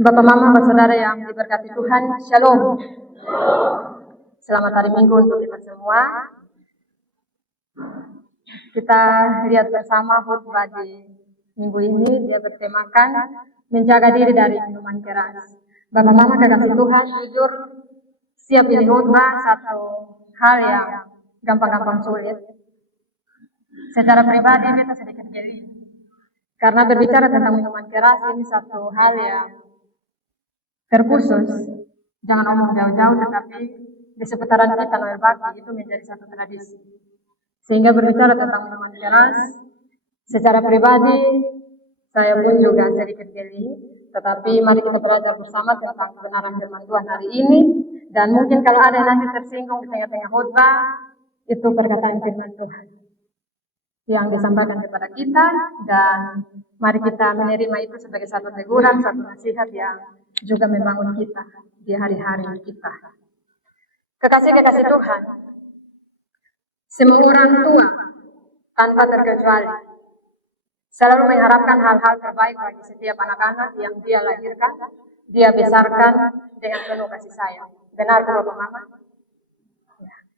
Bapak Mama, Saudara yang diberkati Tuhan, Shalom. Selamat hari Minggu untuk kita semua. Kita lihat bersama khotbah di minggu ini, dia bertemakan menjaga diri dari minuman keras. Bapak Mama kekasih Tuhan, jujur siap ini khotbah satu hal yang gampang-gampang sulit. Secara pribadi kita sedikit geli. Karena berbicara tentang minuman keras ini satu hal yang terkhusus, jangan omong jauh-jauh, tetapi di seputaran kita Noel Bakti itu menjadi satu tradisi. Sehingga berbicara tentang minuman keras, secara pribadi saya pun juga sedikit geli, tetapi mari kita belajar bersama tentang kebenaran firman Tuhan hari ini. Dan mungkin kalau ada yang nanti tersinggung di tengah-tengah khotbah, itu perkataan firman Tuhan yang disampaikan kepada kita, dan mari kita menerima itu sebagai satu teguran, satu nasihat yang juga membangun kita di hari-hari kita. Kekasih-kekasih Tuhan, semua orang tua tanpa terkecuali selalu mengharapkan hal-hal terbaik bagi setiap anak-anak yang dia lahirkan, dia besarkan dengan penuh kasih sayang. Benar Bapak Mama?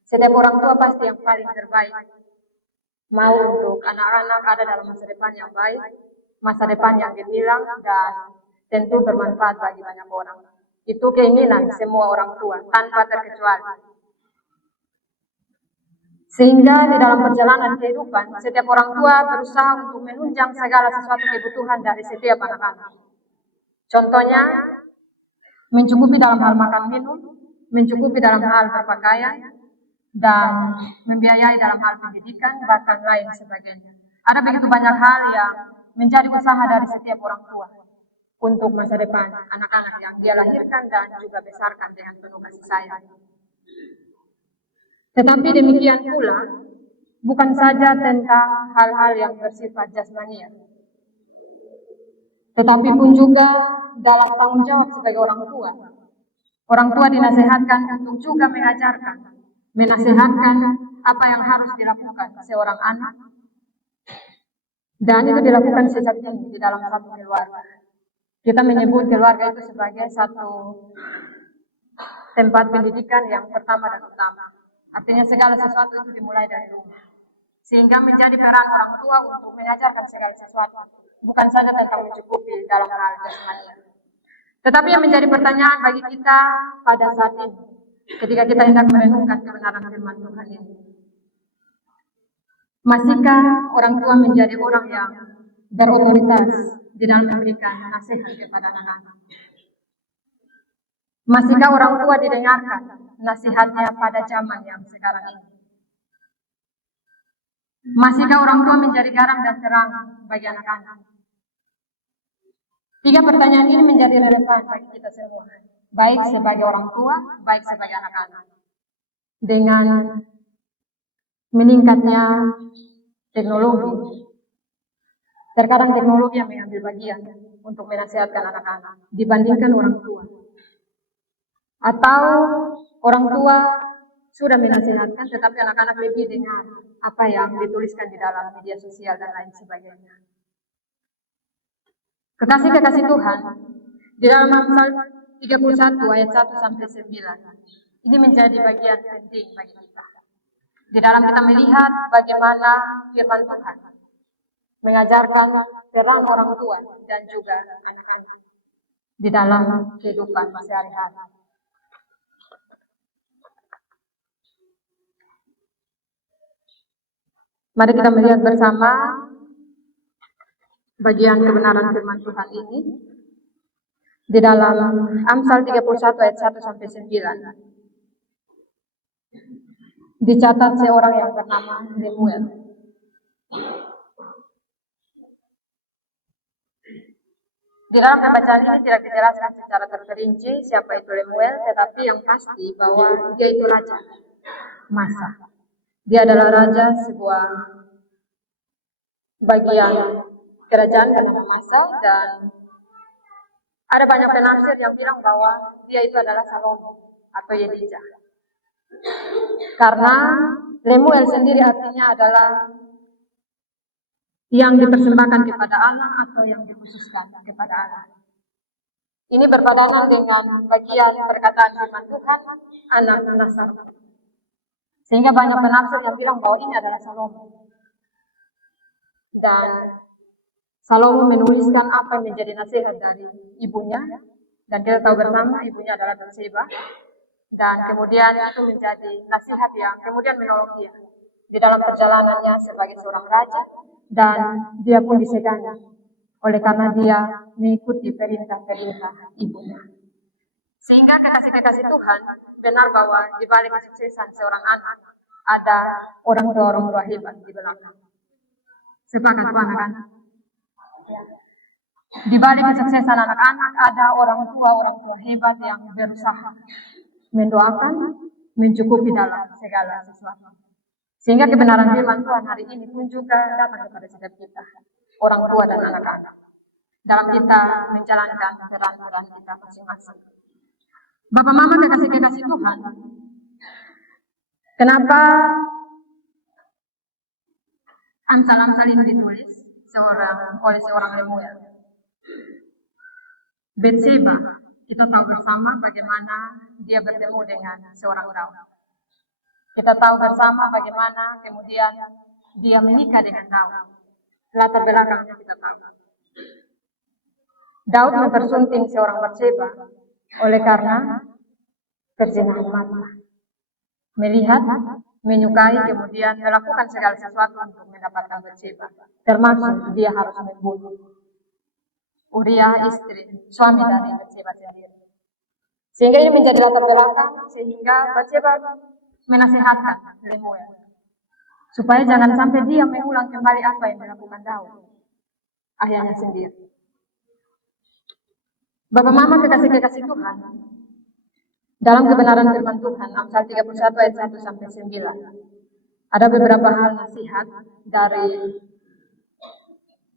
Setiap orang tua pasti yang paling terbaik mau untuk anak-anak ada dalam masa depan yang baik, masa depan yang gemilang, dan tentu bermanfaat bagi banyak orang. Itu keinginan semua orang tua tanpa terkecuali. Sehingga di dalam perjalanan kehidupan, setiap orang tua berusaha untuk menunjang segala sesuatu kebutuhan dari setiap anak-anak. Contohnya, mencukupi dalam hal makan minum, mencukupi dalam hal berpakaian, dan membiayai dalam hal pendidikan, bahkan lain sebagainya. Ada begitu banyak hal yang menjadi usaha dari setiap orang tua untuk masa depan anak-anak yang dia lahirkan dan juga besarkan dengan penuh kasih sayang. Tetapi demikian pula, bukan saja tentang hal-hal yang bersifat jasmania, tetapi pun juga dalam tanggung jawab sebagai orang tua. Orang tua dinasehatkan untuk juga mengajarkan, menasehatkan apa yang harus dilakukan seorang anak, dan itu dilakukan sejak dini di dalam satu keluarga. Kita menyebut keluarga itu sebagai satu tempat pendidikan yang pertama dan utama. Artinya segala sesuatu itu dimulai dari rumah. Sehingga menjadi peran orang tua untuk mengajarkan segala sesuatu, bukan saja tentang mencukupi dalam hal jasmani. Tetapi yang menjadi pertanyaan bagi kita pada saat ini, ketika kita hendak merenungkan kebenaran firman Tuhan ini, masihkah orang tua menjadi orang yang berotoritas di dalam memberikan nasihat kepada anak-anak? Masihkah orang tua didengarkan nasihatnya pada zaman yang sekarang ini? Masihkah orang tua menjadi garam dan terang bagi anak-anak? 3 pertanyaan ini menjadi relevan bagi kita semua, baik sebagai orang tua, baik sebagai anak-anak. Dengan meningkatnya teknologi, terkadang teknologi yang mengambil bagian untuk menasihatkan anak-anak dibandingkan orang tua. Atau orang tua sudah menasihatkan, tetapi anak-anak lebih dengar apa yang dituliskan di dalam media sosial dan lain sebagainya. Kekasih-kekasih Tuhan, di dalam Amsal 31 ayat 1 sampai 9, ini menjadi bagian penting bagi kita. Di dalam kita melihat bagaimana firman Tuhan mengajarkan peran orang tua dan juga anak-anak di dalam kehidupan sehari-hari. Mari kita melihat bersama bagian kebenaran firman Tuhan ini di dalam Amsal 31 ayat 1 sampai 9. Dicatat seorang yang bernama Lemuel. Di dalam pembacaan ini tidak dijelaskan secara terperinci siapa itu Lemuel, tetapi yang pasti bahwa dia itu raja Masa. Dia adalah raja sebuah bagian kerajaan bernama Masa, dan ada banyak penafsir yang bilang bahwa dia itu adalah Salomo atau Yedija. Karena Lemuel sendiri artinya adalah yang dipersembahkan kepada Allah atau yang dikhususkan kepada Allah. Ini berpadanan dengan bagian perkataan firman Tuhan, anak Nasar. Sehingga banyak penafsir yang bilang bahwa ini adalah Salomo. Dan Salomo menuliskan apa yang menjadi nasihat dari ibunya. Dan kita tahu bersama ibunya adalah Batseba. Dan kemudian itu menjadi nasihat yang kemudian menolong dia di dalam perjalanannya sebagai seorang raja. Dan dia pun disegani oleh karena dia mengikuti perintah-perintah ibunya. Sehingga kekasih-kekasih Tuhan benar bahwa di balik kesuksesan seorang anak ada orang tua hebat di belakang. Sepakat Pak anak-anak? Di balik kesuksesan anak-anak ada orang tua hebat yang berusaha mendoakan, mencukupi dalam segala sesuatu. Sehingga kebenaran firman Tuhan hari ini pun juga datang kepada setiap kita, orang tua dan anak-anak, dalam kita menjalankan peran-peran kita masing-masing. Bapak Mama kekasih-kekasih Tuhan, kenapa Amsal-Amsal ini ditulis oleh seorang Lemuel? Batseba, kita tahu bersama bagaimana dia bertemu dengan seorang Daud. Kita tahu bersama bagaimana kemudian dia menikah dengan Daud. Latar belakangnya kita tahu. Daud mempersunting seorang Batseba oleh karena perzinahan mata. Melihat, menyukai, kemudian melakukan segala sesuatu untuk mendapatkan Batseba. Termasuk dia harus membunuh Uria, suami dari Batseba sendiri. Sehingga ini menjadi latar belakang, sehingga Batseba menasihatkan Lemuel supaya jangan sampai dia mengulang kembali apa yang dilakukan Daud, ayahnya sendiri. Bapak Mama kekasih-kekasih Tuhan, dalam kebenaran firman Tuhan, Amsal 31 ayat 1 sampai 9, ada beberapa hal nasihat dari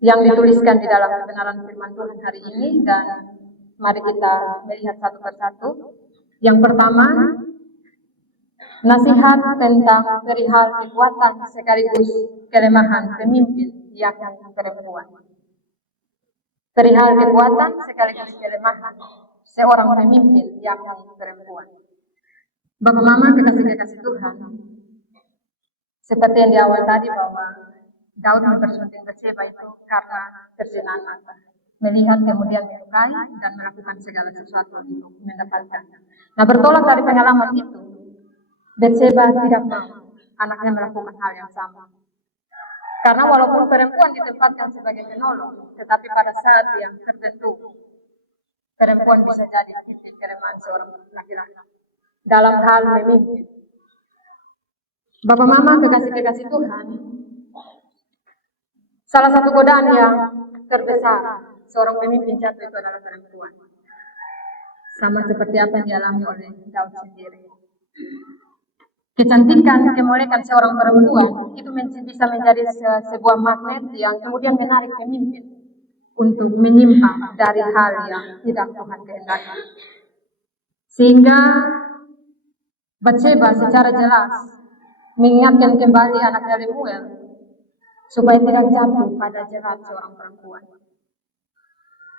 yang dituliskan di dalam kebenaran firman Tuhan hari ini, dan mari kita melihat satu persatu. Yang pertama, nasihat tentang perihal kekuatan sekaligus kelemahan pemimpin yakni perempuan. Perihal kekuatan sekaligus kelemahan seorang pemimpin yakni perempuan. Bapak Mama kekasih-kekasih Tuhan, seperti yang di awal tadi bahwa Daud mempersunting Batseba itu karena perzinahan mata, melihat kemudian menyukai dan melakukan segala sesuatu untuk mendapatkan. Nah, bertolak dari pengalaman itu, Batseba tidak mau anaknya melakukan hal yang sama. Karena walaupun perempuan ditempatkan sebagai penolong, tetapi pada saat yang tertentu, perempuan bisa jadi titik kelemahan seorang laki-laki dalam hal memimpin. Bapak Mama kekasih-kekasih Tuhan, salah satu godaan yang terbesar seorang pemimpin jatuh itu adalah perempuan. Sama seperti apa yang dialami oleh Daud sendiri. Kecantikan, kemolekan seorang perempuan itu bisa menjadi sebuah magnet yang kemudian menarik pemimpin untuk menyimpang dari hal yang tidak Tuhan kehendaki. Sehingga Batseba secara jelas mengingatkan kembali anaknya Lemuel supaya tidak jatuh pada jerat seorang perempuan.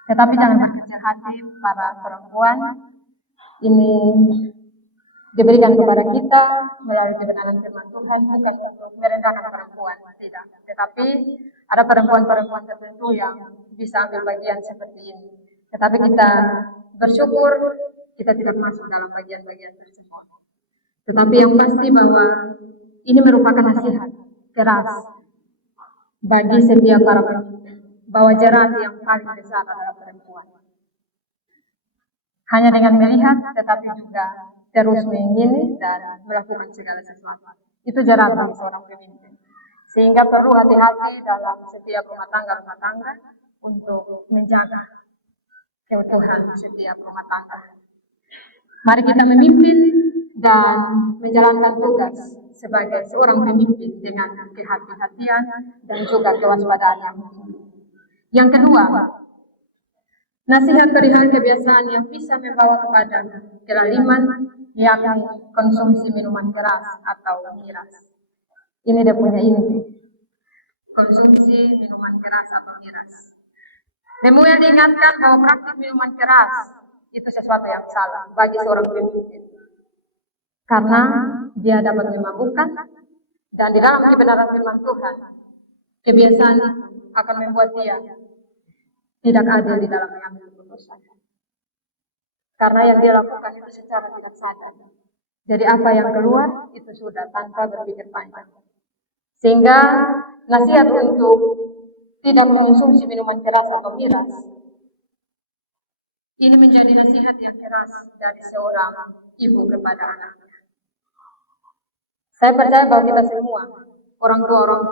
Tetapi jangan berkecil hati, para perempuan ini diberikan kepada kita melalui kebenaran firman Tuhan, bukan untuk merendahkan perempuan, tidak. Tetapi ada perempuan-perempuan tertentu yang bisa ambil bagian seperti ini. Tetapi kita bersyukur kita tidak masuk dalam bagian-bagian tersebut. Tetapi yang pasti bahwa ini merupakan nasihat keras bagi setiap para pemimpin, bahwa jerat yang paling besar adalah perempuan. Hanya dengan melihat, tetapi juga terus mengingini dan melakukan segala sesuatu. Itu jerat bagi seorang pemimpin. Sehingga perlu hati-hati dalam setiap rumah tangga untuk menjaga keutuhan setiap rumah tangga. Mari kita memimpin dan menjalankan tugas sebagai seorang pemimpin dengan kehati-hatian dan juga kewaspadaan yang tinggi. Yang kedua, nasihat perihal kebiasaan yang bisa membawa kepada kelaliman, yakni konsumsi minuman keras atau miras. Ini dia punya inti. Konsumsi minuman keras atau miras. Lemuel diingatkan bahwa praktik minuman keras itu sesuatu yang salah bagi seorang pemimpin. Karena dia dapat memabukkan, dan di dalam kebenaran firman Tuhan, kebiasaan itu akan membuat dia tidak adil di dalam mengambil keputusan. Karena yang dia lakukan itu secara tidak sadar. Jadi apa yang keluar itu sudah tanpa berpikir panjang. Sehingga nasihat untuk tidak mengonsumsi minuman keras atau miras ini menjadi nasihat yang keras dari seorang ibu kepada anaknya. Saya percaya bahwa kita semua, orang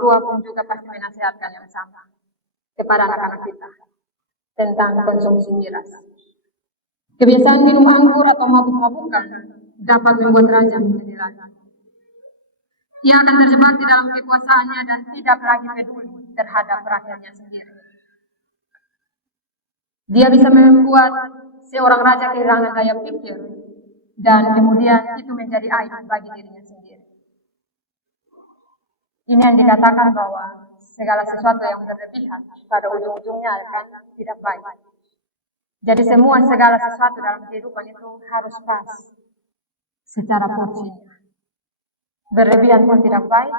tua pun juga pasti menasihatkan yang sama kepada anak-anak kita tentang konsumsi miras. Kebiasaan minum anggur atau mabuk-mabukan dapat membuat raja menjadi raja. Ia akan terjebak di dalam kekuasaannya dan tidak lagi peduli terhadap rakyatnya sendiri. Dia bisa membuat seorang raja kehilangan daya pikir dan kemudian itu menjadi aib bagi dirinya sendiri. Ini yang dikatakan bahwa segala sesuatu yang berlebihan pada ujung-ujungnya akan tidak baik. Jadi segala sesuatu dalam kehidupan itu harus pas secara porsinya. Berlebihan pun tidak baik,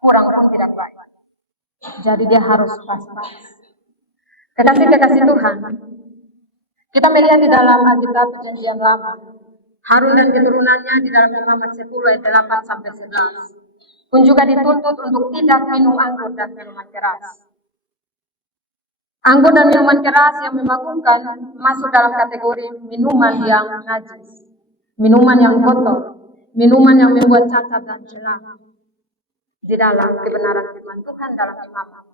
kurang pun tidak baik. Jadi dia harus pas-pas. Kekasih Tuhan, kita melihat di dalam Alkitab Perjanjian Lama, Harun dan keturunannya di dalam Imamat 10 ayat 8 sampai 11 pun juga dituntut untuk tidak minum anggur dan minuman keras. Anggur dan minuman keras yang memabukkan masuk dalam kategori minuman yang najis, minuman yang kotor, minuman yang membuat cacat dan celah di dalam kebenaran firman Tuhan dalam imamat.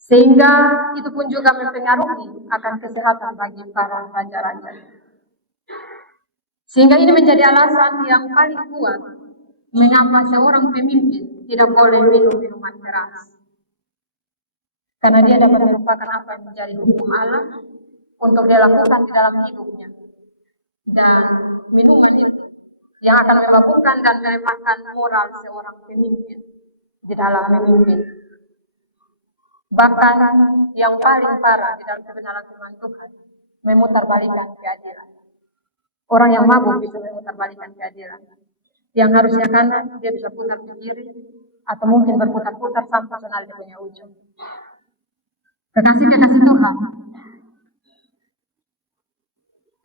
Sehingga itu pun juga mempengaruhi akan kesehatan bagi para raja-raja. Sehingga ini menjadi alasan yang paling kuat mengapa seorang pemimpin tidak boleh minum minuman keras. Karena dia dapat merupakan apa yang menjadi hukum Allah untuk dia lakukan di dalam hidupnya. Dan minuman itu yang akan memabukkan dan melemahkan moral seorang pemimpin di dalam memimpin. Bahkan yang paling parah di dalam kebenaran firman Tuhan, memutarbalikkan keadilan. Orang yang mabuk bisa memutarbalikkan keadilan. Yang harusnya kanan, dia bisa putar ke kiri, atau mungkin berputar-putar sampai sonal dia punya ujung. Kekasih Tuhan,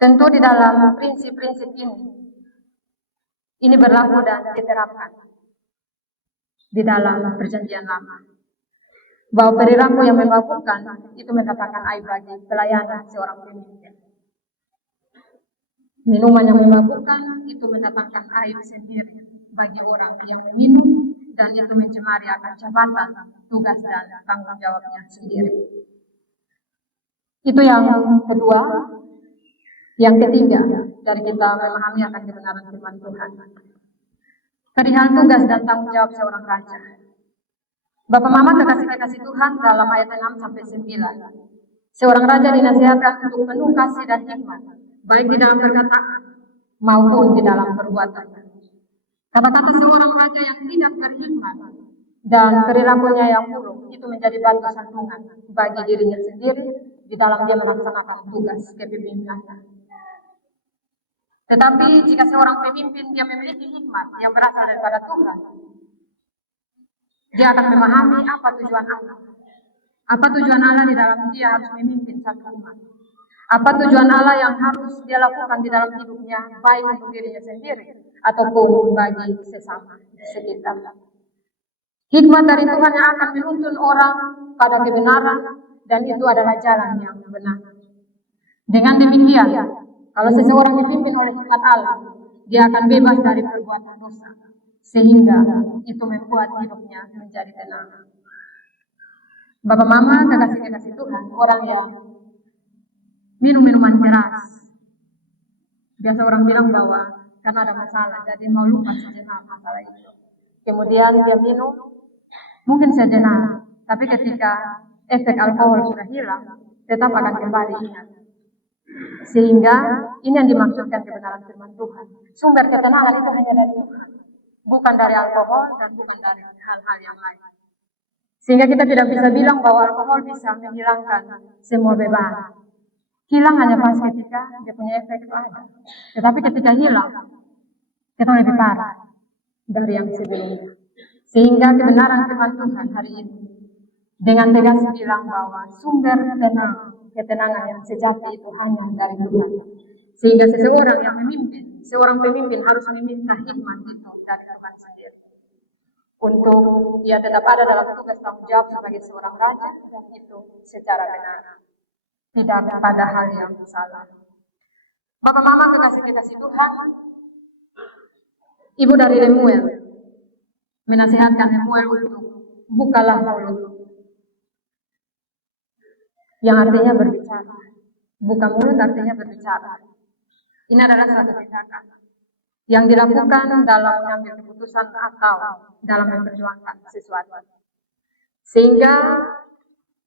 tentu di dalam prinsip-prinsip ini berlaku dan diterapkan di dalam Perjanjian Lama. Bahwa perilaku yang memabukkan itu mendatangkan aib bagi pelayanan seorang pemimpin. Minuman yang memabukkan itu mendatangkan aib sendiri bagi orang yang meminum dan itu mencemari akan jabatan, tugas dan tanggung jawabnya sendiri. Itu yang kedua. Yang ketiga, dari kita memahami akan kebenaran firman Tuhan. Perihal tugas dan tanggung jawab seorang raja. Bapak Mama kekasih Tuhan dalam ayat 6 sampai 9. Seorang raja dinasihatkan untuk penuh kasih dan hikmat, baik di dalam perkataan maupun di dalam perbuatan. Kata-kata seorang raja yang tidak berhikmat dan perilakunya yang buruk itu menjadi batu sandungan bagi dirinya sendiri di dalam dia melaksanakan tugas kepemimpinannya. Tetapi jika seorang pemimpin dia memiliki hikmat yang berasal daripada Tuhan, dia akan memahami apa tujuan Allah. Apa tujuan Allah di dalam dia harus memimpin satu umat. Apa tujuan Allah yang harus dia lakukan di dalam hidupnya, baik untuk dirinya sendiri ataupun bagi sesama di sekitar. Hikmat dari Tuhan yang akan menuntun orang pada kebenaran dan itu adalah jalan yang benar. Dengan demikian, kalau seseorang dipimpin oleh hikmat Allah, dia akan bebas dari perbuatan dosa, sehingga itu membuat hidupnya menjadi tenang. Bapak Mama, kekasih Tuhan, orang yang minum minuman keras, biasa orang bilang bahwa karena ada masalah, jadi mau lupa sejenak masalah itu. Kemudian dia minum, mungkin sejenak, tapi ketika efek alkohol sudah hilang, tetap akan kembali ingat. Sehingga ini yang dimaksudkan kebenaran firman Tuhan. Sumber ketenangan itu hanya dari Tuhan, bukan dari alkohol dan bukan dari hal-hal yang lain. Sehingga kita tidak bisa bilang bahwa alkohol bisa menghilangkan semua beban. hilang hanya pas ketika dia punya efek itu ada. Tetapi ketika hilang, kita lebih parah dari yang sebelumnya. Sehingga kebenaran firman Tuhan hari ini dengan tegas bilang bahwa sumber ketenangan yang sejati itu hanya dari Tuhan. Sehingga seseorang yang memimpin, seorang pemimpin harus meminta hikmat itu dari Tuhan sendiri. Untuk ia tetap ada dalam tugas tanggung jawab sebagai seorang raja, dan itu secara benar, tidak pada hal yang salah. Bapak Mama kekasih-kekasih Tuhan, ibu dari Lemuel menasihatkan Lemuel untuk bukalah mulut, yang artinya berbicara. Buka mulut artinya berbicara. Ini adalah satu tindakan yang dilakukan dalam mengambil keputusan atau dalam memperjuangkan sesuatu. Sehingga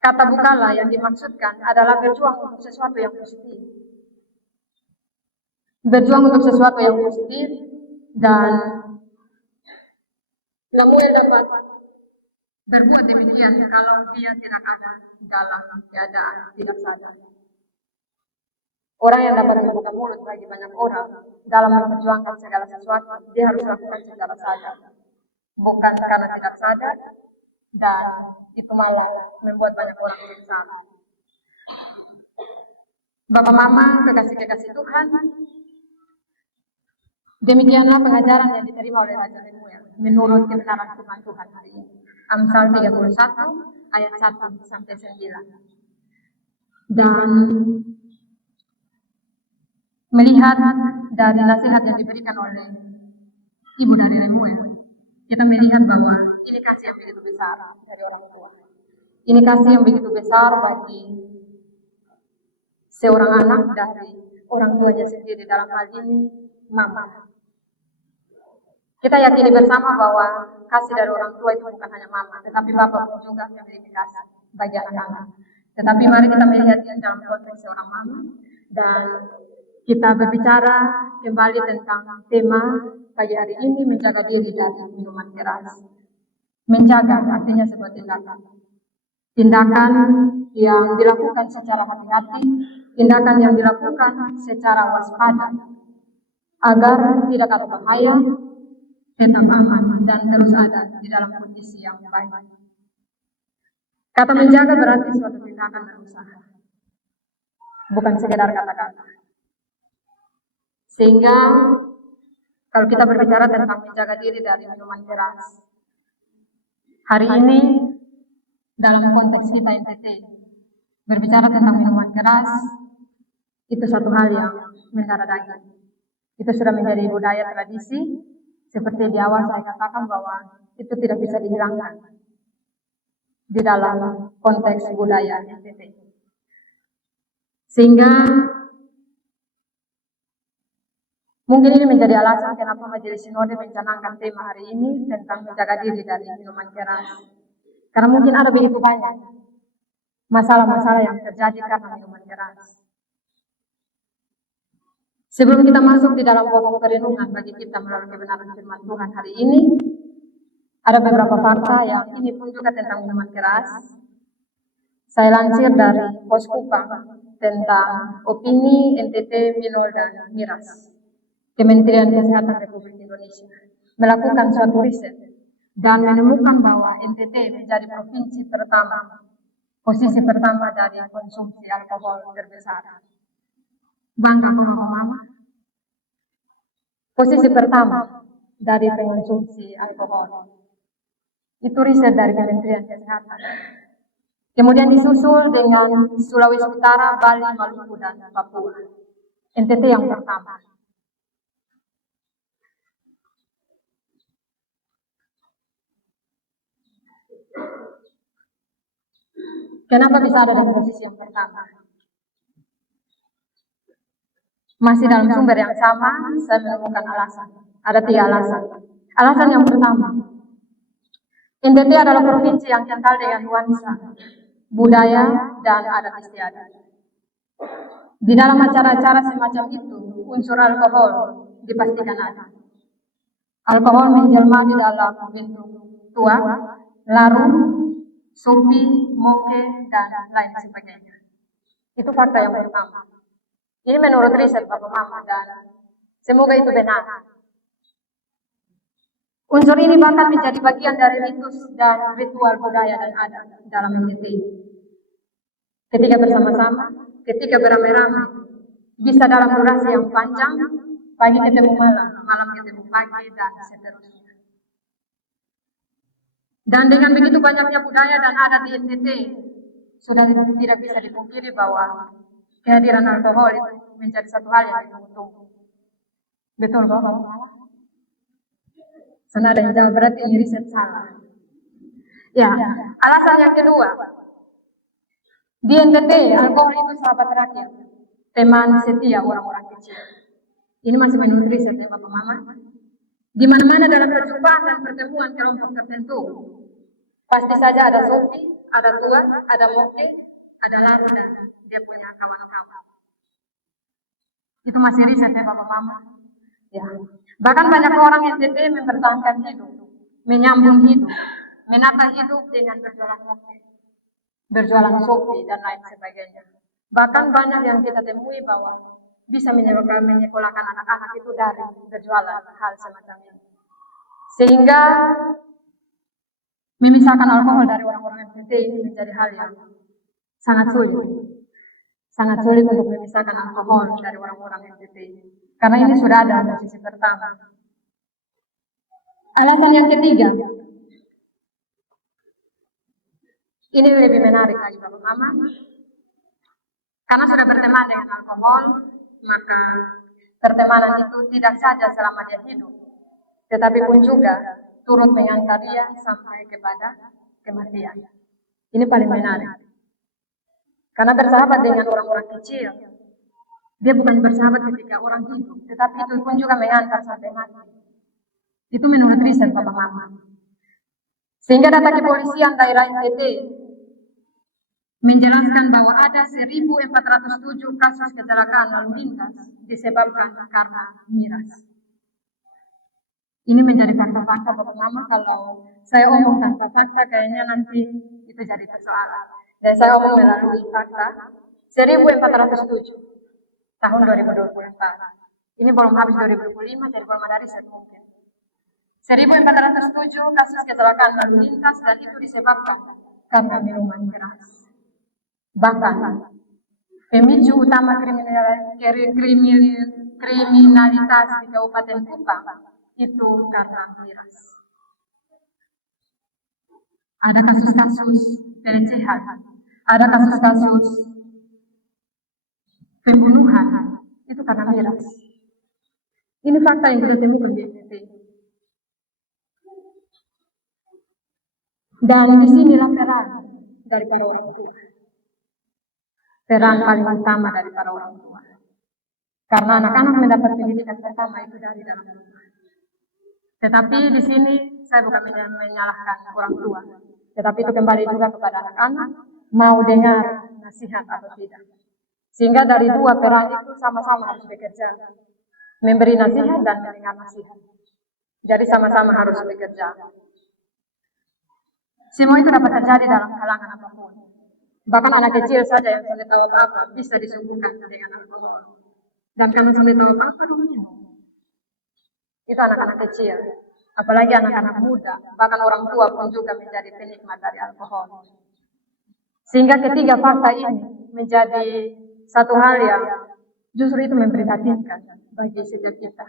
kata bukalah yang dimaksudkan adalah berjuang untuk sesuatu yang positif. Berjuang untuk sesuatu yang positif, dan Lemuel dapat berbuat demikian kalau dia tidak ada dalam keadaan tidak sadar. Orang yang dapat membuka mulut bagi banyak orang dalam memperjuangkan segala sesuatu, dia harus lakukan secara sadar, bukan karena tidak sadar, dan itu malah membuat banyak orang bersalah. Bapak Mama kekasih-kekasih Tuhan, demikianlah pengajaran yang diterima oleh Raja Lemuel menurut kebenaran firman Tuhan hari ini. Amsal 31 ayat 1 sampai 9. Dan melihat dari nasihat yang diberikan oleh ibu dari Lemuel, kita melihat bahwa ini kasih yang begitu besar dari orang tua. Ini kasih yang begitu besar bagi seorang anak dari orang tuanya sendiri, dalam hal ini mama. Kita yakini bersama bahwa kasih dari orang tua itu bukan hanya mama, tetapi bapak pun juga memiliki kasih bagi anak-anak. Tetapi mari kita melihat ini dalam konteks seorang mama, dan kita berbicara kembali tentang tema pagi hari ini, menjaga diri dari minuman keras. Menjaga artinya sebuah tindakan. Tindakan yang dilakukan secara hati-hati, tindakan yang dilakukan secara waspada, agar tidak ada bahaya, tetap aman, dan terus ada di dalam kondisi yang baik. Kata menjaga berarti suatu tindakan berusaha, bukan sekedar kata-kata. Sehingga kalau kita berbicara tentang menjaga diri dari minuman keras, hari ini dalam konteks kita NTT, berbicara tentang minuman keras itu satu hal yang mendarah daging. Itu sudah menjadi budaya tradisi, seperti di awal saya katakan bahwa itu tidak bisa dihilangkan di dalam konteks budaya NTT. Sehingga mungkin ini menjadi alasan kenapa Majelis Sinode mencanangkan tema hari ini tentang menjaga diri dari minuman keras. Karena mungkin ada begitu banyak masalah-masalah yang terjadi karena minuman keras. Sebelum kita masuk di dalam pokok perenungan bagi kita melalui kebenaran firman Tuhan hari ini, ada beberapa fakta yang ini pun juga tentang minuman keras. Saya lansir dari Poskupang tentang opini NTT, Minol, dan Miras. Kementerian Kesehatan Republik Indonesia melakukan suatu riset dan menemukan bahwa NTT menjadi provinsi pertama, posisi pertama dari konsumsi alkohol terbesar. Bangga Bapak Mama. Posisi pertama dari pengonsumsi alkohol. Itu riset dari Kementerian Kesehatan. Kemudian disusul dengan Sulawesi Utara, Bali, Maluku, dan Papua. NTT yang pertama. Kenapa bisa ada di posisi yang pertama? Masih dalam sumber yang sama, saya menemukan alasan. Ada 3 alasan. Alasan yang pertama, NTT adalah provinsi yang kental dengan nuansa, budaya, dan adat istiadat. Di dalam acara-acara semacam itu, unsur alkohol dipastikan ada. Alkohol menjelma di dalam bentuk tuak, larung, sopi, moke, dan lain sebagainya. Itu fakta yang pertama. Ini menurut riset Bapak Mama dan semoga itu benar. Unsur ini bahkan menjadi bagian dari ritus dan ritual budaya dan adat dalam NTT. Ketika bersama-sama, ketika beramai-ramai, bisa dalam durasi yang panjang, pagi ketemu malam, malam ketemu pagi, dan seterusnya. Dan dengan begitu banyaknya budaya dan adat di NTT, sudah tidak bisa dipungkiri bahwa kehadiran alkohol itu menjadi satu hal yang ditunggu-tunggu. Betul, Bapak? Sana ada yang jawab, berarti ini riset salah. Ya, alasan yang kedua, di NTT alkohol itu sahabat rakyat, teman setia orang-orang kecil. Ini masih menurut riset ya Bapak Mama. Di mana-mana dalam perjumpaan dan pertemuan kelompok tertentu, pasti saja ada Sofi, ada Tuan, ada Moke, ada Lara dan dia punya kawan-kawan. Itu masih riset ya Bapak Mama. Ya. Bahkan banyak orang NTT mempertahankan hidup, menyambung hidup, menata hidup dengan berjualan Moke, berjualan Sofi dan lain sebagainya. Bahkan banyak yang kita temui bahwa bisa menyekolahkan anak-anak itu dari berjualan hal semacam ini. Sehingga memisahkan alkohol dari orang-orang NTT ini menjadi hal yang sangat sulit. Sangat sulit untuk memisahkan alkohol dari orang-orang NTT. Karena ini sudah ada posisi pertama. Alasan yang ketiga, ini lebih menarik lagi Bapak Mama. Karena sudah berteman dengan alkohol, maka pertemanan itu tidak saja selama dia hidup, tetapi pun juga turut mengantar dia sampai kepada kematian. Ini paling menarik. Karena bersahabat dengan orang-orang kecil, dia bukan bersahabat ketika orang hidup, tetapi itu pun juga mengantar sampai mati. Itu menurut riset Bapak Mama. Sehingga data kepolisian daerah NTT menjelaskan bahwa ada 1.407 kasus kecelakaan lalu lintas disebabkan karena miras. Ini menjadi fakta-fakta Bapak Mama. Kalau saya omong tanpa fakta kayaknya nanti itu jadi persoalan. Dan saya omong melalui fakta 1.407 tahun 2024. Ini belum habis 2025, jadi belum ada riset mungkin. 1.407 kasus kecelakaan lalu lintas dan itu disebabkan karena minuman keras. Bahkan pemicu utama kriminalitas di Kabupaten Kupang itu karena miras. Ada kasus-kasus pelecehan, ada kasus-kasus pembunuhan, itu karena miras. Ini fakta yang kita temukan di NTT. Dan disinilah peran dari para orang tua. Peran paling utama dari para orang tua. Karena anak-anak mendapat pendidikan pertama itu dari dalam rumah. Tetapi di sini saya bukan menyalahkan orang tua. Tetapi itu kembali juga kepada anak-anak, mau dengar nasihat atau tidak. Sehingga dari dua peran itu sama-sama harus bekerja. Memberi nasihat dan mendengar nasihat. Jadi sama-sama harus bekerja. Semua itu dapat terjadi dalam kalangan apapun. Bahkan anak kecil saja yang sudah tahu apa-apa bisa disuguhkan dengan alkohol. Dan kalau sudah tahu apa-apa minum. Itu anak-anak kecil. Apalagi anak-anak muda. Bahkan orang tua pun juga menjadi penikmat dari alkohol. Sehingga ketiga fakta ini menjadi satu hal yang justru itu memprihatinkan bagi setiap kita.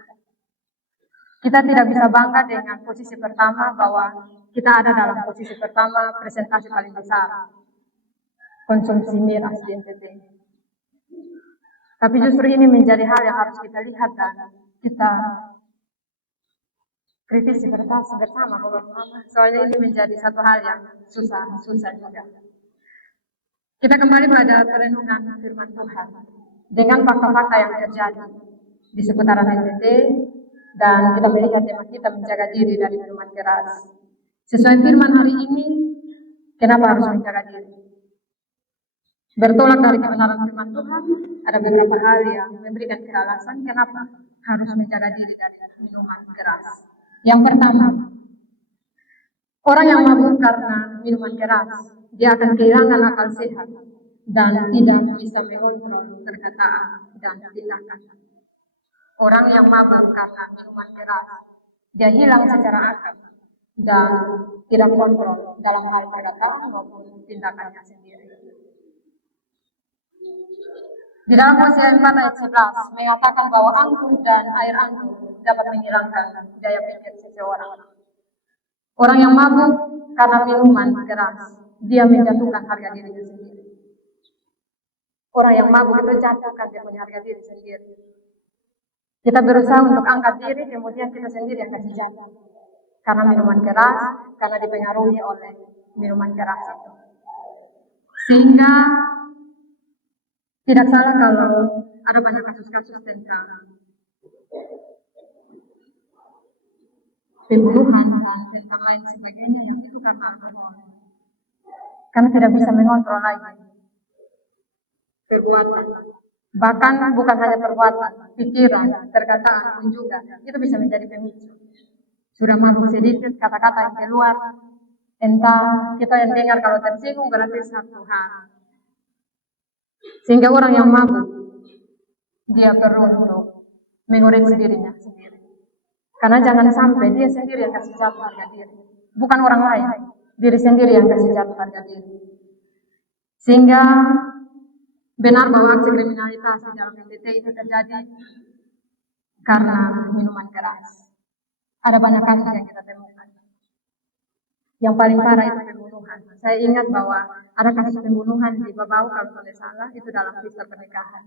Kita tidak bisa bangga dengan posisi pertama bahwa kita ada dalam posisi pertama presentasi paling besar konsumsi miras di NTT. Tapi justru ini menjadi hal yang harus kita lihat dan kita kritisi bersama Bapak-Mama. Soalnya ini menjadi satu hal yang susah juga. Kita kembali pada perenungan firman Tuhan dengan fakta-fakta yang terjadi di seputaran NTT dan kita melihat tema kita menjaga diri dari minuman keras. Sesuai firman hari ini, kenapa harus menjaga diri? Bertolak dari kebenaran firman Tuhan, ada beberapa hal yang memberikan kita alasan kenapa harus menjaga diri dari minuman keras. Yang pertama, orang yang mabuk karena minuman keras, dia akan kehilangan akal sehat dan tidak bisa mengontrol perkataan dan tindakan. Orang yang mabuk karena minuman keras, dia hilang secara akal dan tidak kontrol dalam hal perkataan maupun tindakannya sendiri. Di dalam Hosea 4 ayat 11 mengatakan bahwa anggur dan air anggur dapat menghilangkan daya pikir seseorang. Orang yang mabuk karena minuman keras, dia menjatuhkan harga dirinya sendiri. Orang yang mabuk itu jatuhkan dia punya harga diri sendiri. Kita berusaha untuk angkat diri, kemudian kita sendiri yang kasih jatuh. Karena minuman keras, karena dipengaruhi oleh minuman keras itu. Sehingga tidak salah kalau ada banyak kasus-kasus tentang pembunuhan dan tentang lain sebagainya yang itu karena alkohol. Karena tidak bisa mengontrol lagi perbuatan. Bahkan bukan hanya perbuatan, pikiran, perkataan pun juga itu bisa menjadi pemicu. Sudah mabuk sedikit, kata-kata yang keluar, entah kita yang dengar kalau tersinggung berarti satu hal. Sehingga orang yang mabuk, dia perlu untuk mengoreksi dirinya sendiri. Karena jangan sampai dia sendiri yang kasih jatuh harga diri. Bukan orang lain, diri sendiri yang kasih jatuh harga diri. Sehingga benar bahwa aksi kriminalitas di dalam NTT itu terjadi karena minuman keras. Ada banyak kasus yang kita temukan. Yang paling parah itu pembunuhan. Saya ingat bahwa ada kasus pembunuhan di Babau kalau tidak salah, itu dalam pesta pernikahan.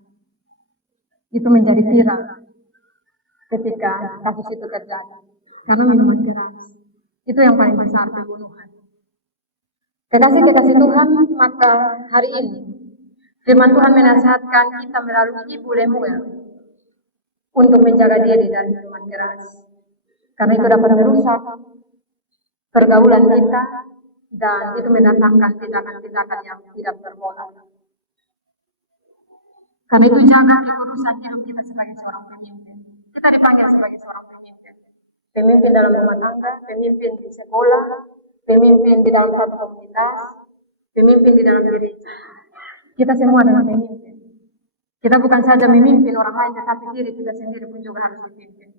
Itu menjadi viral ketika kasus itu terjadi karena minuman keras. Itu yang paling besar, pembunuhan. Kekasih Tuhan, maka hari ini firman Tuhan menasihatkan kita melalui Ibu Lemuel untuk menjaga diri dari minuman keras. Karena itu dapat merusak pergaulan kita dan itu mendatangkan tindakan-tindakan yang tidak bermoral. Karena itu jaga kekudusan hidup kita sebagai seorang pemimpin. Kita dipanggil sebagai seorang pemimpin. Pemimpin dalam rumah tangga, pemimpin di sekolah, pemimpin di dalam satu komunitas, pemimpin di dalam gereja. Kita semua adalah pemimpin. Kita bukan saja memimpin orang lain, tetapi diri kita sendiri pun juga harus memimpin.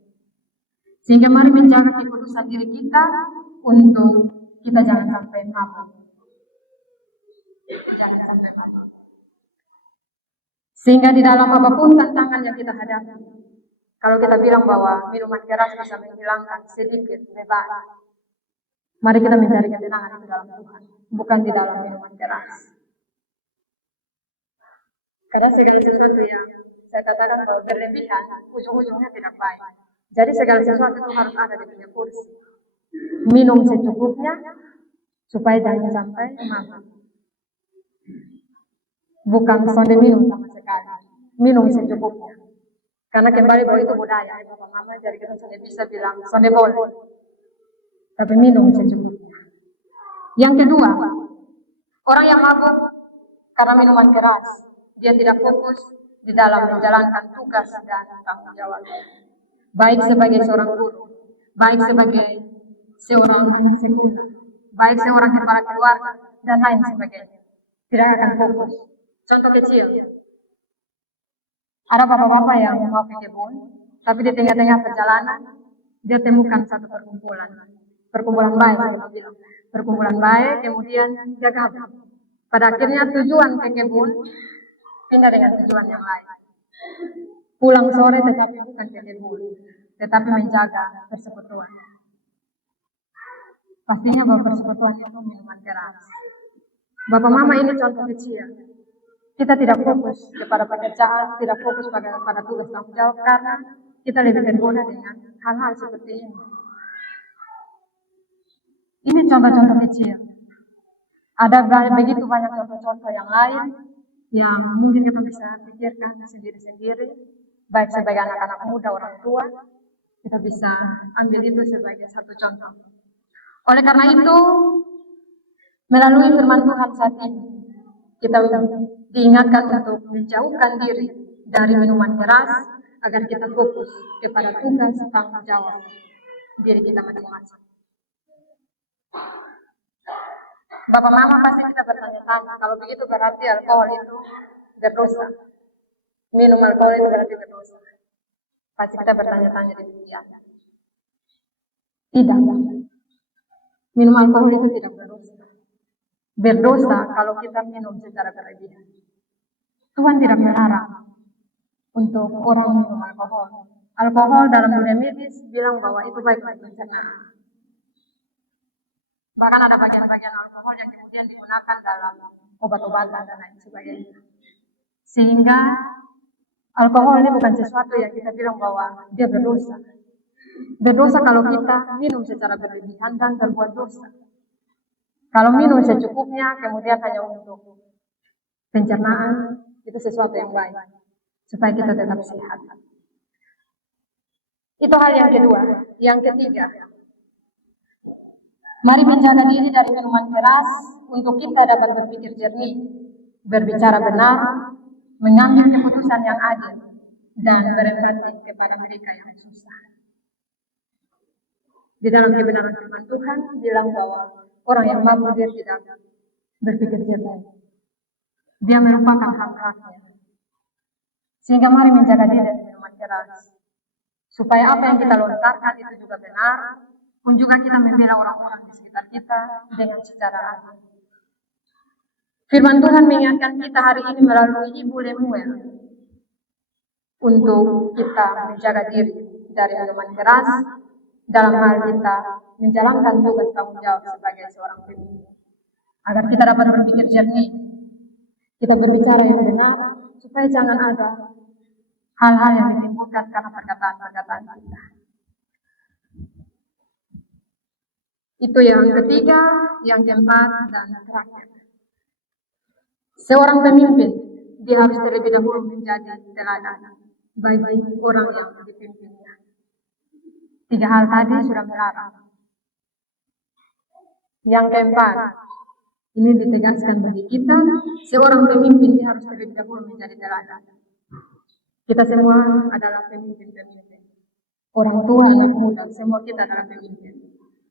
Sehingga mari menjaga kekudusan diri kita untuk kita jangan sampai mabuk. Jangan sampai mabuk. Sehingga di dalam apapun tantangan yang kita hadapi, kalau kita bilang bahwa minuman keras bisa menghilangkan sedikit beban, mari kita mencari ketenangan di dalam Tuhan, bukan di dalam minuman keras. Karena segala sesuatu yang saya katakan bahwa berlebihan, ujung-ujungnya tidak baik. Jadi segala sesuatu itu harus ada di punya porsi. Minum secukupnya, supaya jangan sampai mabuk. Bukan sonde minum sama sekali, minum secukupnya. Karena kembali bahwa itu budaya, Bapak Mama, jadi kita sudah bisa bilang sonde boleh. Tapi minum secukupnya. Yang kedua, orang yang mabuk karena minuman keras, dia tidak fokus di dalam menjalankan tugas dan tanggung jawab. Baik sebagai seorang guru, baik sebagai seorang anak sekolah, baik seorang kepala keluarga, dan lain sebagainya. Tidak akan fokus. Contoh kecil, ada bapak-bapak yang mau ke kebun, tapi di tengah-tengah perjalanan, dia temukan satu perkumpulan. Perkumpulan baik, saya bilang. Perkumpulan baik, kemudian dia gabung. Pada akhirnya tujuan ke kebun, pindah dengan tujuan yang lain. Pulang sore tetapi bukan ke kebun, tetapi menjaga persekutuan. Pastinya bahwa persekutuan itu minuman keras. Bapak Mama, ini contoh kecil. Kita tidak fokus kepada pekerjaan, tidak fokus pada tugas tanggung jawab karena kita lebih tergoda dengan hal-hal seperti ini. Ini contoh-contoh kecil. Ada begitu banyak contoh-contoh yang lain yang mungkin kita bisa pikirkan sendiri-sendiri, baik sebagai anak-anak muda, orang tua, kita bisa ambil itu sebagai satu contoh. Oleh karena itu, melalui firman Tuhan saat ini, kita diingatkan untuk menjauhkan diri dari minuman keras agar kita fokus kepada tugas tanggung jawab diri kita masing-masing. Bapak mama pasti kita bertanya-tanya, kalau begitu berarti alkohol itu berdosa. Minum alkohol itu berarti berdosa. Pasti kita bertanya-tanya demikian. Tidak. Minum alkohol itu tidak berdosa. Berdosa kalau kita minum secara berlebihan. Tuhan tidak melarang untuk orang minum alkohol. Alkohol dalam dunia medis bilang bahwa itu baik untuk pencernaan. Bahkan ada bagian-bagian alkohol yang kemudian digunakan dalam obat-obatan dan lain sebagainya. Sehingga alkohol ini bukan sesuatu yang kita bilang bahwa dia berdosa. Berdosa kalau kita minum secara berlebihan dan berbuat dosa. Kalau minum secukupnya kemudian hanya untuk pencernaan, itu sesuatu yang baik supaya kita tetap sehat. Itu hal yang kedua. Yang ketiga, mari menjaga diri dari minuman keras untuk kita dapat berpikir jernih, berbicara benar, mengambil keputusan yang adil, dan berempati kepada mereka yang susah. Di dalam kebenaran firman Tuhan bilang bahwa orang yang mabuk dia tidak berpikir jernih. Dia merupakan hak-haknya. Sehingga mari menjaga diri dari minuman keras. Supaya apa yang kita lontarkan itu juga benar, pun juga kita membela orang-orang di sekitar kita dengan secara adil. Firman Tuhan mengingatkan kita hari ini melalui Ibu Lemuel untuk kita menjaga diri dari minuman keras dalam hal kita menjalankan tugas tanggung jawab sebagai seorang pemimpin. Agar kita dapat berpikir jernih, kita berbicara yang benar, supaya jangan ada hal-hal yang ditimbulkan karena perkataan-perkataan kita. Itu yang ketiga, yang keempat, dan terakhir. Seorang pemimpin, dia harus terlebih dahulu menjadi teladan bagi orang yang dipimpinnya. Tiga hal tadi sudah melarang. Yang keempat, ini ditegaskan bagi kita, seorang pemimpin dia harus terlebih dahulu menjadi teladan. Kita semua adalah pemimpin-pemimpin. Orang tua, anak muda, semua kita adalah pemimpin.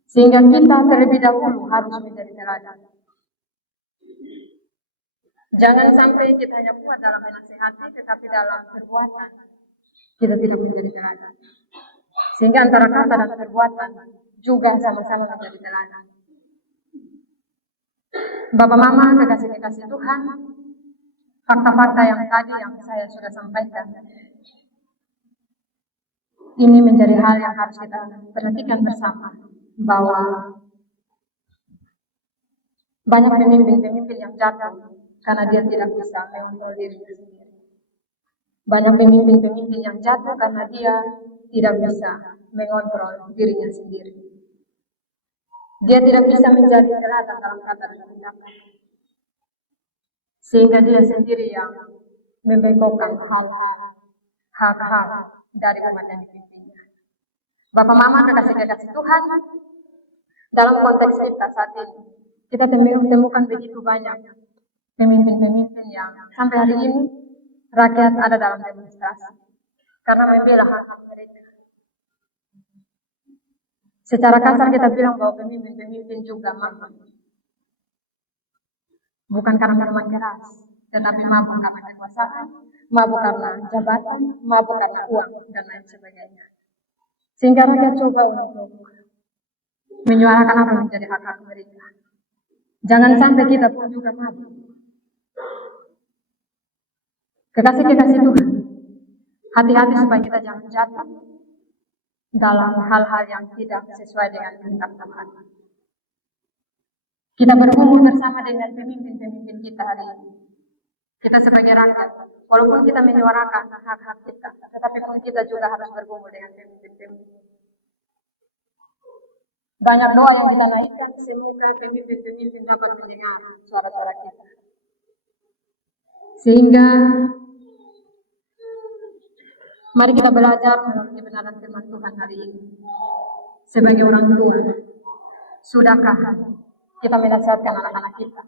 Sehingga kita terlebih dahulu harus menjadi teladan. Jangan sampai kita hanya kuat dalam menasihati, tetapi dalam perbuatan kita tidak menjadi teladan. Sehingga antara kata dan perbuatan juga sama-sama menjadi teladan. Bapak Mama, kekasih-kekasih Tuhan, fakta-fakta yang tadi yang saya sudah sampaikan, ini menjadi hal yang harus kita perhatikan bersama, bahwa banyak pemimpin-pemimpin yang jatuh karena dia tidak bisa mengontrol dirinya sendiri. Banyak pemimpin-pemimpin yang jatuh karena dia tidak bisa mengontrol dirinya sendiri. Dia tidak bisa menjadi teladan dalam kata dan tindakan. Sehingga dia sendiri yang membengkokkan hak-hak dari umat yang dipimpinnya. Bapak Mama, kekasih-kekasih Tuhan, dalam konteks kita saat ini, kita temukan begitu banyak pemimpin-pemimpin yang sampai hari ini rakyat ada dalam demonstrasi karena membela hak-hak mereka. Secara kasar kita bilang bahwa pemimpin-pemimpin juga mabuk. Bukan karena minuman keras, tetapi mabuk karena kekuasaan, mabuk karena jabatan, mabuk karena uang, dan lain sebagainya. Sehingga rakyat coba untuk menyuarakan apa yang menjadi hak-hak mereka. Jangan sampai kita pun juga mabuk. Kekasih-kekasih Tuhan, hati-hati supaya kita jangan jatuh dalam hal-hal yang tidak sesuai dengan kehendak Tuhan. Kita bergumul bersama dengan pemimpin-pemimpin kita hari ini. Kita sebagai rakyat, walaupun kita menyuarakan hak-hak kita, tetapi pun kita juga harus bergumul dengan pemimpin-pemimpin. Banyak doa yang kita naikkan, semoga pemimpin-pemimpin dapat mendengar suara-suara kita. Sehingga mari kita belajar melalui kebenaran firman Tuhan hari ini. Sebagai orang tua, sudahkah kita menasihatkan anak-anak kita?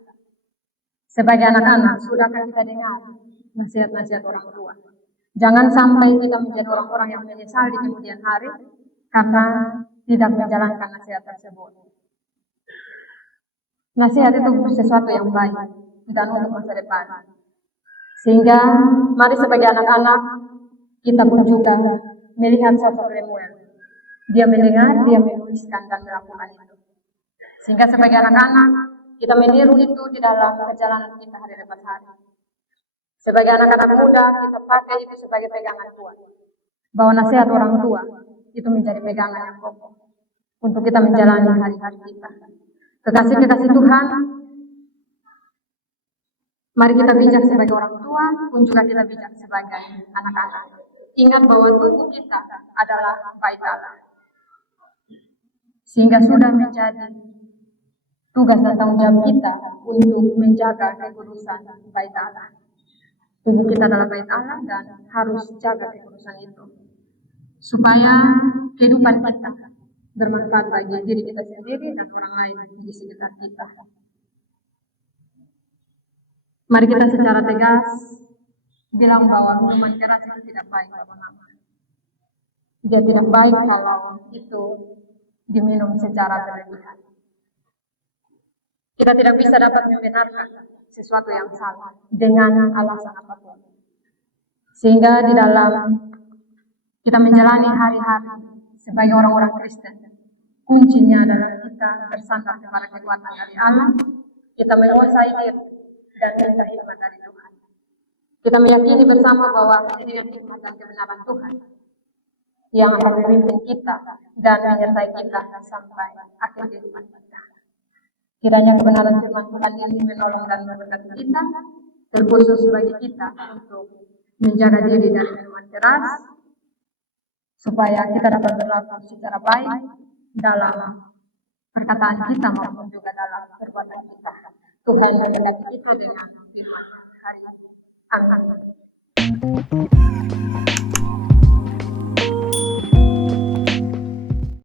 Sebagai anak-anak, sudahkah kita dengar nasihat-nasihat orang tua? Jangan sampai kita menjadi orang-orang yang menyesal di kemudian hari karena tidak menjalankan nasihat tersebut. Nasihat itu sesuatu yang baik dan untuk masa depan. Sehingga mari sebagai anak-anak kita pun juga melihat sosok Lemuel. Dia mendengar, dia menuliskan dan melakukan itu. Sehingga sebagai anak-anak kita meniru itu di dalam perjalanan kita hari lepas hari. Sebagai anak-anak muda kita pakai itu sebagai pegangan Tuhan. Bahwa nasihat orang tua itu menjadi pegangan yang kokoh untuk kita menjalani hari-hari kita. Kekasih-kekasih Tuhan, mari kita bijak sebagai orang tua, pun juga kita bijak sebagai anak-anak. Ingat bahwa tubuh kita adalah bait Allah. Sehingga sudah menjadi tugas dan tanggung jawab kita untuk menjaga kekudusan bait Allah. Tubuh kita adalah bait Allah dan harus jaga kekudusan itu. Supaya kehidupan kita bermanfaat bagi diri kita sendiri dan orang lain di sekitar kita. Mari kita secara tegas bilang bahwa minuman keras itu tidak baik bagi mama. Dia tidak baik kalau itu diminum secara berlebihan. Kita tidak bisa dapat membenarkan sesuatu yang salah dengan alasan apapun. Sehingga di dalam kita menjalani hari-hari sebagai orang-orang Kristen, kuncinya adalah kita bersandar kepada kekuatan dari Allah, kita menguasai diri dan minta hikmat dari Tuhan. Kita meyakini bersama bahwa ini dengan hikmat dan kebenaran Tuhan yang akan memimpin kita dan menyertai kita sampai akhir kehidupan kita. Kiranya kebenaran firman Tuhan ini menolong dan memberkati kita, terkhusus bagi kita untuk menjaga diri dari minuman keras, supaya kita dapat berlaku secara baik dalam perkataan kita maupun juga dalam perbuatan kita. Tuhan memberkati kita dengan firman hari. Amin.